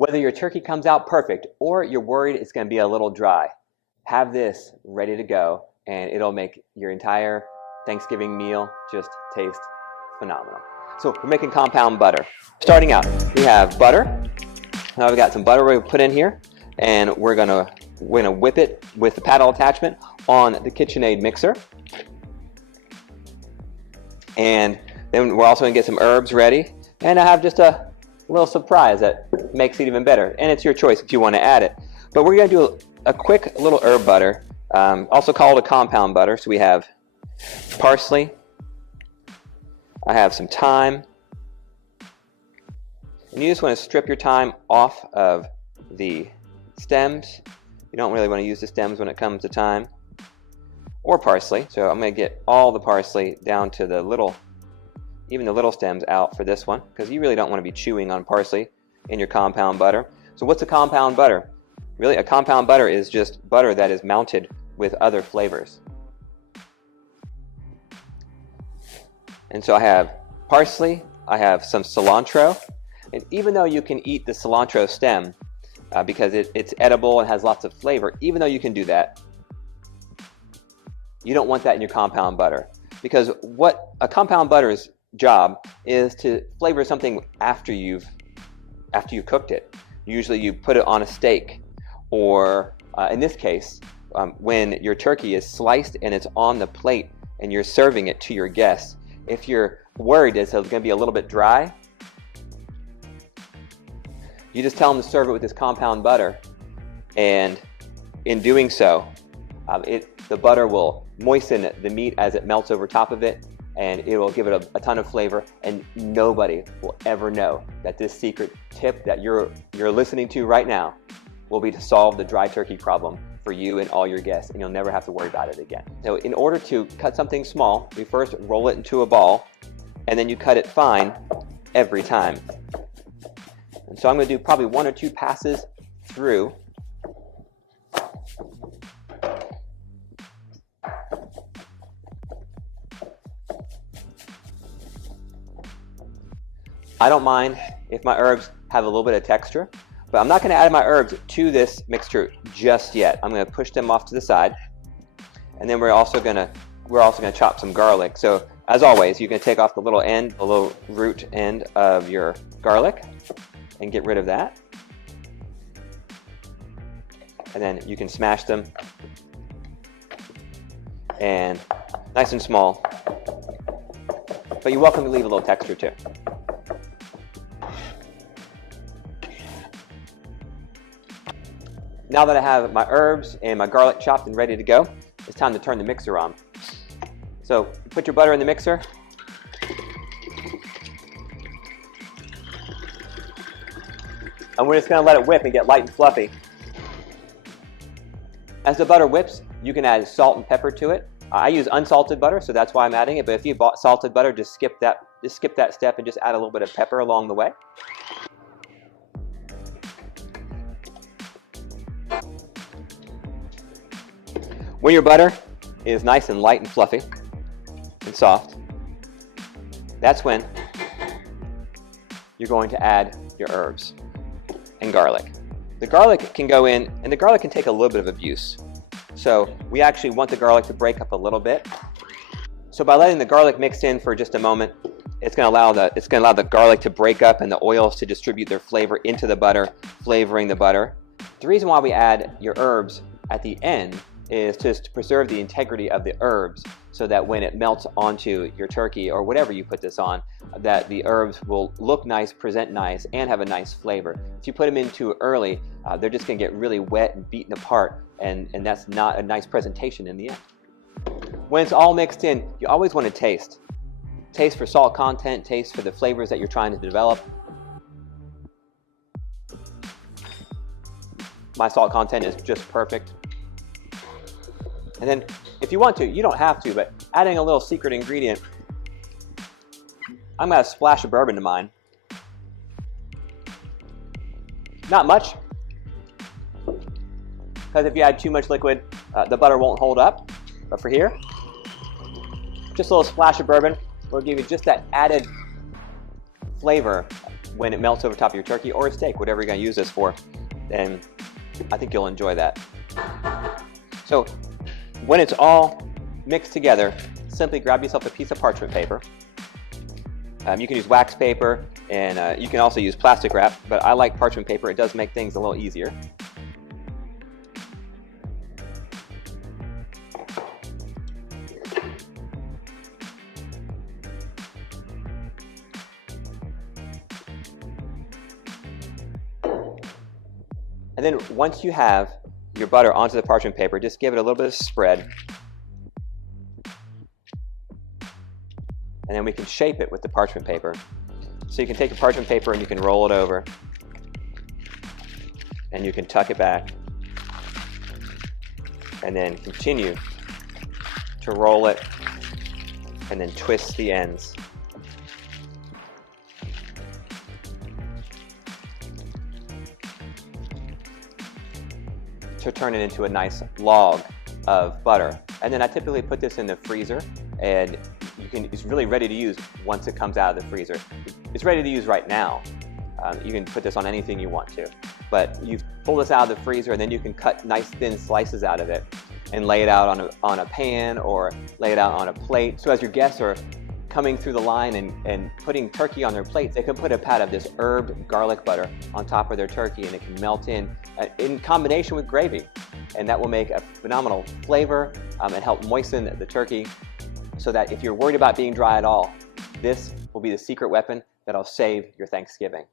Whether your turkey comes out perfect or you're worried it's going to be a little dry, have this ready to go and it'll make your entire Thanksgiving meal just taste phenomenal. So we're making compound butter. Starting out, we have butter. Now we've got some butter we put in here, and we're gonna whip it with the paddle attachment on the KitchenAid mixer. And then we're also gonna get some herbs ready. And I have just a little surprise that makes it even better. And it's your choice if you want to add it. But we're gonna do a quick little herb butter, also called a compound butter. So we have parsley, I have some thyme, and you just want to strip your thyme off of the stems. You don't really want to use the stems when it comes to thyme or parsley. So I'm going to get all the parsley down to the little, even the little stems out for this one, because you really don't want to be chewing on parsley in your compound butter. So what's a compound butter? Really, a compound butter is just butter that is mounted with other flavors. And so I have parsley, I have some cilantro, and even though you can eat the cilantro stem because it's edible and has lots of flavor, even though you can do that, you don't want that in your compound butter, because what a compound butter's job is to flavor something after you've cooked it. Usually you put it on a steak, or in this case, when your turkey is sliced and it's on the plate and you're serving it to your guests. If you're worried it's going to be a little bit dry, you just tell them to serve it with this compound butter, and in doing so, the butter will moisten the meat as it melts over top of it, and it will give it a ton of flavor, and nobody will ever know that this secret tip that you're listening to right now will be to solve the dry turkey problem for you and all your guests, and you'll never have to worry about it again. So in order to cut something small, we first roll it into a ball, and then you cut it fine every time. And so I'm going to do probably 1 or 2 passes through. I don't mind if my herbs have a little bit of texture, but I'm not going to add my herbs to this mixture just yet. I'm going to push them off to the side, and then we're also going to chop some garlic. So as always, you can take off the little end, the little root end of your garlic, and get rid of that. And then you can smash them, and nice and small. But you're welcome to leave a little texture too. Now that I have my herbs and my garlic chopped and ready to go, it's time to turn the mixer on. So put your butter in the mixer. And we're just going to let it whip and get light and fluffy. As the butter whips, you can add salt and pepper to it. I use unsalted butter, so that's why I'm adding it. But if you bought salted butter, just skip that step and just add a little bit of pepper along the way. When your butter is nice and light and fluffy and soft, that's when you're going to add your herbs and garlic. The garlic can go in, and the garlic can take a little bit of abuse. So we actually want the garlic to break up a little bit. So by letting the garlic mix in for just a moment, it's going to allow the garlic to break up and the oils to distribute their flavor into the butter, flavoring the butter. The reason why we add your herbs at the end is just to preserve the integrity of the herbs, so that when it melts onto your turkey or whatever you put this on, that the herbs will look nice, present nice, and have a nice flavor. If you put them in too early, they're just going to get really wet and beaten apart, and that's not a nice presentation in the end. When it's all mixed in, you always want to taste. Taste for salt content, taste for the flavors that you're trying to develop. My salt content is just perfect. And then if you want to, you don't have to, but adding a little secret ingredient, I'm going to splash a bourbon to mine. Not much, because if you add too much liquid, the butter won't hold up. But for here, just a little splash of bourbon will give you just that added flavor when it melts over top of your turkey or a steak, whatever you're going to use this for, then I think you'll enjoy that. So when it's all mixed together, simply grab yourself a piece of parchment paper. You can use wax paper, and you can also use plastic wrap, but I like parchment paper. It does make things a little easier. And then once you have your butter onto the parchment paper, just give it a little bit of spread. And then we can shape it with the parchment paper. So you can take the parchment paper and you can roll it over. And you can tuck it back. And then continue to roll it and then twist the ends. To turn it into a nice log of butter. And then I typically put this in the freezer, and it's really ready to use once it comes out of the freezer. It's ready to use right now. You can put this on anything you want to. But you pull this out of the freezer, and then you can cut nice thin slices out of it and lay it out on a pan or lay it out on a plate. So as your guests are coming through the line and putting turkey on their plates, they can put a pat of this herb garlic butter on top of their turkey, and it can melt in combination with gravy. And that will make a phenomenal flavor and help moisten the turkey, so that if you're worried about being dry at all, this will be the secret weapon that'll save your Thanksgiving.